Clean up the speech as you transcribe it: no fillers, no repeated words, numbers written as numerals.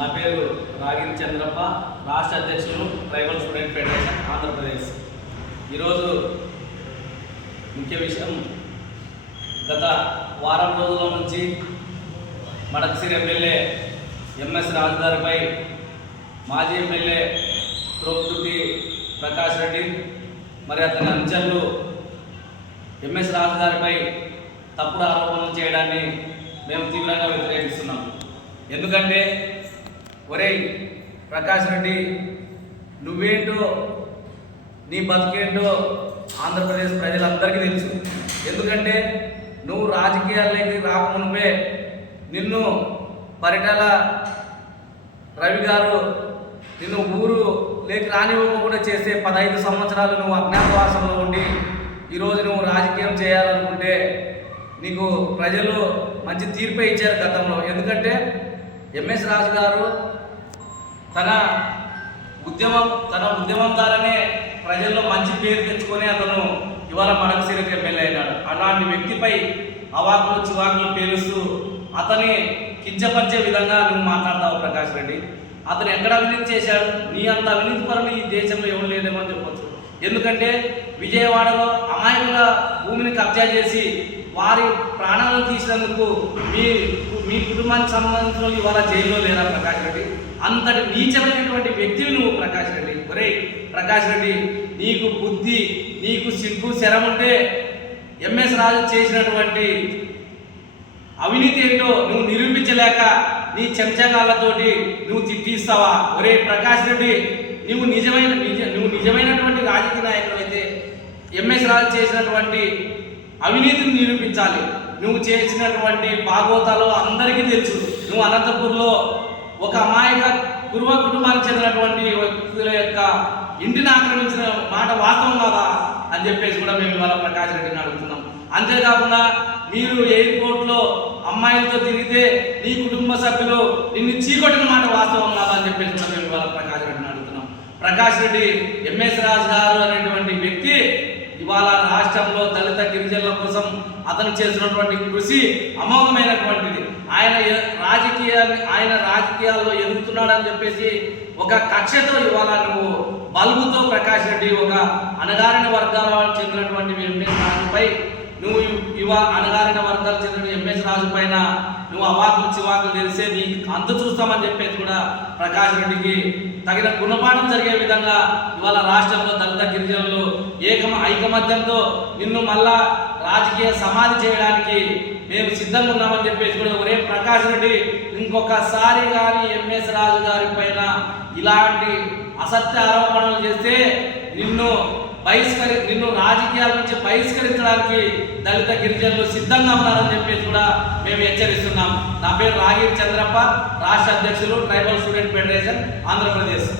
నా పేరు రాగిరి చంద్రప్ప, రాష్ట్ర అధ్యక్షులు ట్రైబల్ స్టూడెంట్ ఫెడరేషన్ ఆంధ్రప్రదేశ్. ఈరోజు ముఖ్య విషయం, గత వారం రోజుల నుంచి మడకసిరి ఎమ్మెల్యే ఎంఎస్ రాజు గారిపై మాజీ ఎమ్మెల్యే ప్రోక్తుటి ప్రకాష్ రెడ్డి మరి అతని అనుచరులు ఎంఎస్ రాజు గారిపై తప్పుడు ఆరోపణలు చేయడాన్ని మేము తీవ్రంగా వ్యతిరేకిస్తున్నాం. ఎందుకంటే ఒరేయ్ ప్రకాష్ రెడ్డి, నువ్వేంటో నీ బతికేంటో ఆంధ్రప్రదేశ్ ప్రజలందరికీ తెలుసు. ఎందుకంటే నువ్వు రాజకీయాల్లోకి రాకమునిపే నిన్ను పరిటాల రవి గారు నిన్ను ఊరు లేక రానివ్వకుండా చేసే 15 సంవత్సరాలు నువ్వు అజ్ఞాతవాసంలో ఉండి ఈరోజు నువ్వు రాజకీయం చేయాలనుకుంటే నీకు ప్రజలు మంచి తీర్పే ఇచ్చారు గతంలో. ఎందుకంటే ఎంఎస్ రాజు గారు తన ఉద్యమం ద్వారానే ప్రజల్లో మంచి పేరు తెచ్చుకొని అతను ఇవాళ మడకసిరికి ఎమ్మెల్యే అయినాడు. అలాంటి వ్యక్తిపై అవాకులు చివాకులు పేలుస్తూ అతని కించపరిచే విధంగా నువ్వు మాట్లాడతావు ప్రకాష్ రెడ్డి. అతను ఎక్కడ అవినీతి చేశాడు? నీ అంత అవినీతి పరులు ఈ దేశంలో ఎవరు లేదేమో అని చెప్పొచ్చు. ఎందుకంటే విజయవాడలో అమాయకుల భూమిని కబ్జా చేసి వారి ప్రాణాలను తీసినందుకు మీ కుటుంబానికి సంబంధించిన ఇవాళ జైల్లో లేరా ప్రకాష్ రెడ్డి? అంతటి నీచమైనటువంటి వ్యక్తివి నువ్వు ప్రకాష్ రెడ్డి. ఒరే ప్రకాష్ రెడ్డి, నీకు బుద్ధి, నీకు సిగ్గు, శరం ఉంటే ఎంఎస్ రాజు చేసినటువంటి అవినీతి ఏంటో నువ్వు నిరూపించలేక నీ చెంచగాళ్ళతోటి నువ్వు తిట్టిస్తావా? ఒరే ప్రకాష్ రెడ్డి, నువ్వు నిజమైనటువంటి రాజకీయ నాయకుడు అయితే ఎంఎస్ రాజు చేసినటువంటి అవినీతిని నిరూపించాలి. నువ్వు చేసినటువంటి భాగవతాలు అందరికీ తెలుసు. నువ్వు అనంతపూర్లో ఒక అమాయక కురువ కుటుంబానికి చెందినటువంటి వ్యక్తుల యొక్క ఇంటిని ఆక్రమించిన మాట వాస్తవం కాదా అని చెప్పేసి కూడా మేము ఇవాళ ప్రకాష్ రెడ్డిని అడుగుతున్నాం. అంతేకాకుండా మీరు ఎయిర్పోర్ట్లో అమ్మాయిలతో తిరిగితే నీ కుటుంబ సభ్యులు నిన్ను చీకొట్టిన మాట వాస్తవం కాదా అని చెప్పేసి కూడా మేము ఇవాళ ప్రకాష్ రెడ్డిని అడుగుతున్నాం. ప్రకాష్ రెడ్డి, ఎంఎస్ రాజు గారు అనేటువంటి వ్యక్తి ఇవాళ రాష్ట్రంలో దళిత గిరిజనుల కోసం అతను చేసినటువంటి కృషి అమోఘమైనటువంటిది. ఆయన రాజకీయాల్లో ఎదుగుతున్నాడని చెప్పేసి ఒక కక్షతో ఇవాళ నువ్వు బల్బుతో ప్రకాష్ రెడ్డి ఒక అణగారిన వర్గాలకు చెందినటువంటి ఎంఎస్ రాజుపై నువ్వు అణగారిన వర్గాలు చెందిన ఎంఎస్ రాజు పైన నువ్వు అవాకులు చివాకులు తెలిసే నీ అంత చూస్తామని చెప్పేసి కూడా ప్రకాష్ రెడ్డికి తగిన గుణపాఠం జరిగే విధంగా ఇవాళ రాష్ట్రంలో దళిత గిరిజనులు ఐకమత్యంతో నిన్ను మళ్ళా రాజకీయ సమాధి చేయడానికి మేము సిద్ధంగా ఉన్నామని చెప్పేసి కూడా ఒరే ప్రకాష్ రెడ్డి, ఇంకొకసారి కానీ ఎంఎస్ రాజు గారి పైన ఇలాంటి అసత్య ఆరోపణలు చేస్తే నిన్ను రాజకీయాల నుంచి బహిష్కరించడానికి దళిత గిరిజనులు సిద్ధంగా ఉన్నారని చెప్పేసి కూడా మేము హెచ్చరిస్తున్నాం. నా పేరు రాగిరి చంద్రప్ప, రాష్ట్ర అధ్యక్షులు ట్రైబల్ స్టూడెంట్ ఫెడరేషన్ ఆంధ్రప్రదేశ్.